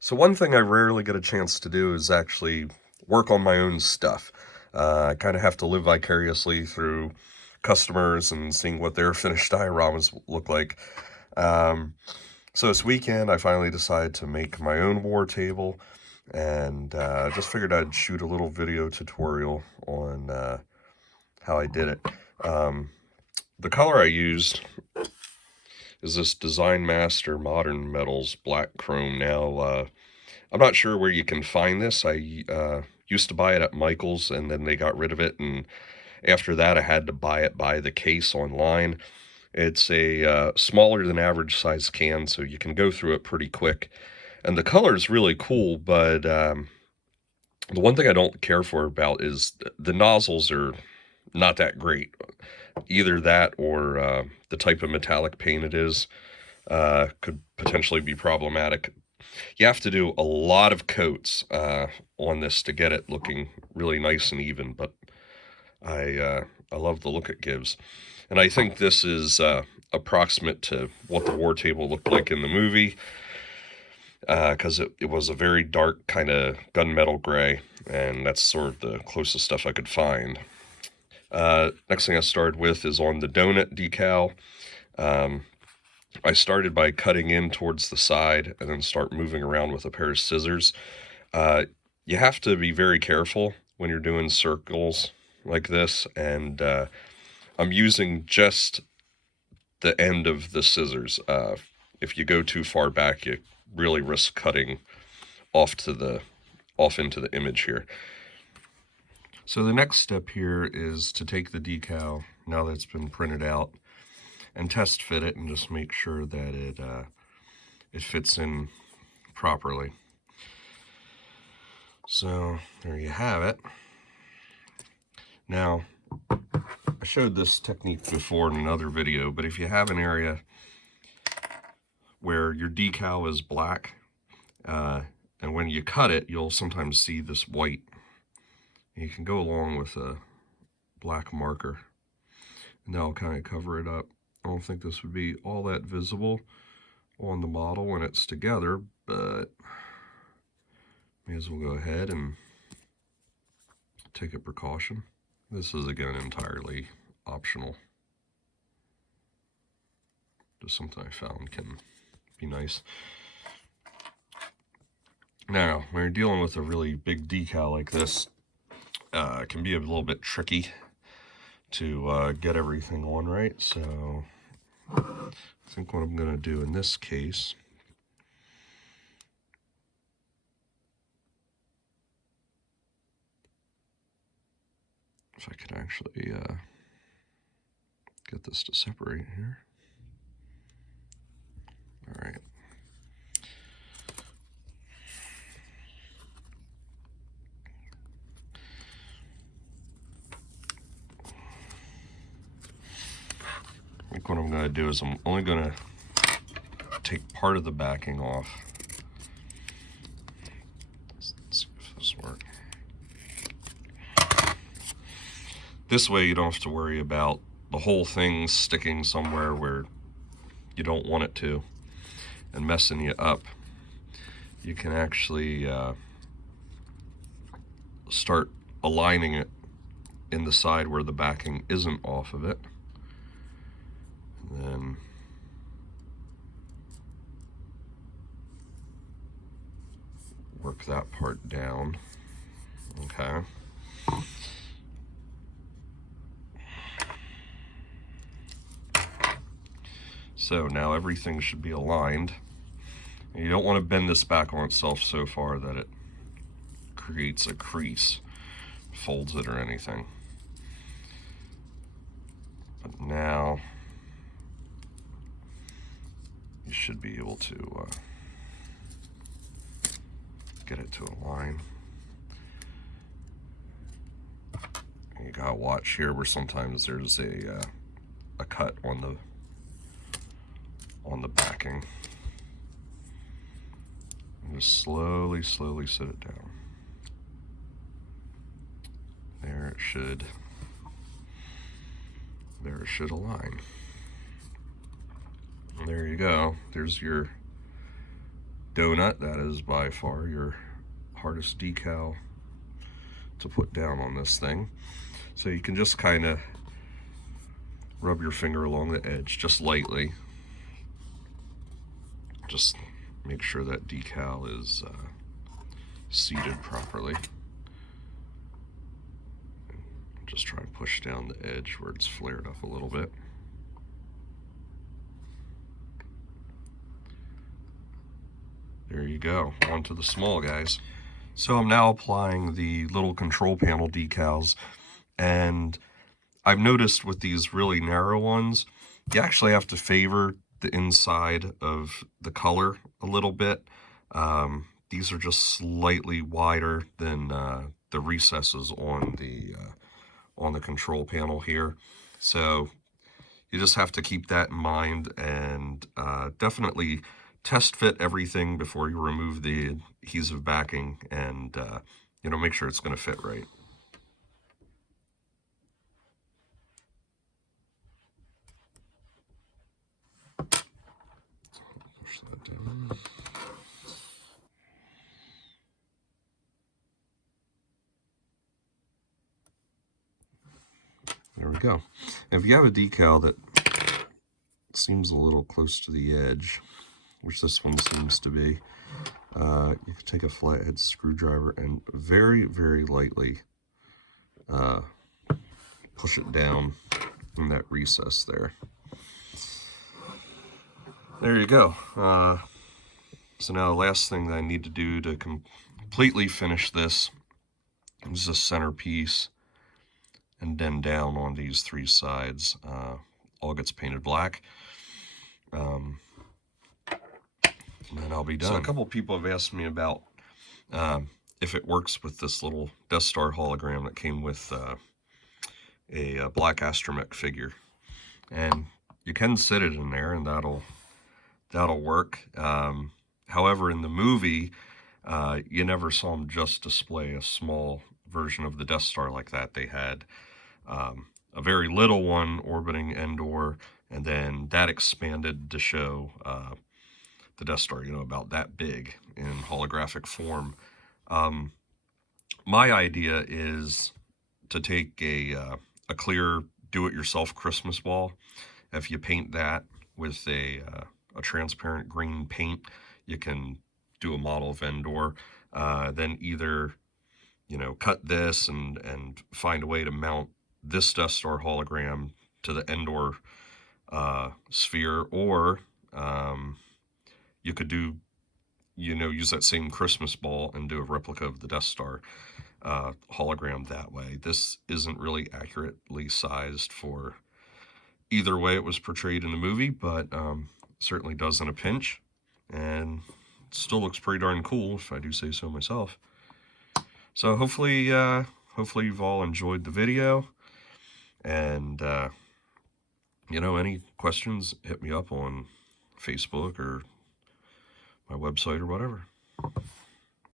So one thing I rarely get a chance to do is actually work on my own stuff. I kind of have to live vicariously through customers and seeing what their finished dioramas look like. Um, so this weekend, I finally decided to make my own war table, and just figured I'd shoot a little video tutorial on how I did it. Um, the color I used is this Design Master Modern Metals Black Chrome. Now, I'm not sure where you can find this. I used to buy it at Michael's, and then they got rid of it, and after that I had to buy it by the case online. It's a smaller than average size can, so you can go through it pretty quick. And the color is really cool, but the one thing I don't care for about is the nozzles are not that great. Either that or the type of metallic paint it is could potentially be problematic. You have to do a lot of coats on this to get it looking really nice and even, but I love the look it gives. And I think this is approximate to what the war table looked like in the movie, because it was a very dark kind of gunmetal gray, and that's sort of the closest stuff I could find. Next thing I started with is on the donut decal. I started by cutting in towards the side and then start moving around with a pair of scissors. You have to be very careful when you're doing circles like this, and I'm using just the end of the scissors. If you go too far back, you really risk cutting off into the image here. So the next step here is to take the decal, now that it's been printed out, and test fit it and just make sure that it fits in properly. So there you have it. Now, I showed this technique before in another video, but if you have an area where your decal is black, and when you cut it, you'll sometimes see this white. You can go along with a black marker, and that'll kind of cover it up. I don't think this would be all that visible on the model when it's together, but may as well go ahead and take a precaution. This is, again, entirely optional. Just something I found can be nice. Now, when you're dealing with a really big decal like this, it can be a little bit tricky to get everything on right. So I think what I'm going to do in this case if I could actually get this to separate here. All right. I think what I'm going to do is I'm only going to take part of the backing off. Let's see if this works. This way you don't have to worry about the whole thing sticking somewhere where you don't want it to and messing you up. You can actually start aligning it in the side where the backing isn't off of it. And then work that part down. Okay. So now everything should be aligned. And you don't want to bend this back on itself so far that it creates a crease, folds it or anything. But now you should be able to get it to align. And you gotta watch here where sometimes there's a cut on the backing. And just slowly sit it down. There it should align. And there you go. There's your donut. That is by far your hardest decal to put down on this thing. So you can just kind of rub your finger along the edge just lightly. Just make sure that decal is seated properly. Just try and push down the edge where it's flared up a little bit. There you go, onto the small guys. So I'm now applying the little control panel decals, and I've noticed with these really narrow ones, you actually have to favor the inside of the color a little bit. These are just slightly wider than the recesses on the control panel here. So you just have to keep that in mind, and definitely test fit everything before you remove the adhesive backing, and make sure it's going to fit right. Push that down. There we go. If you have a decal that seems a little close to the edge, which this one seems to be, you can take a flathead screwdriver and very, very lightly push it down in that recess there. There you go. So now the last thing that I need to do to completely finish this is the centerpiece, and then down on these three sides. All gets painted black. And then I'll be done. So a couple people have asked me about if it works with this little Death Star hologram that came with a black astromech figure. And you can sit it in there, and that'll work. However, in the movie, you never saw them just display a small version of the Death Star like that. They had a very little one orbiting Endor, and then that expanded to show the Death Star, about that big in holographic form. My idea is to take a clear do-it-yourself Christmas ball. If you paint that with a transparent green paint, you can do a model of Endor. Then either cut this and find a way to mount this Death Star hologram to the Endor sphere, or you could do, use that same Christmas ball and do a replica of the Death Star hologram that way. This isn't really accurately sized for either way it was portrayed in the movie, but certainly does in a pinch, and it still looks pretty darn cool, if I do say so myself. So hopefully you've all enjoyed the video, and any questions, hit me up on Facebook or my website or whatever.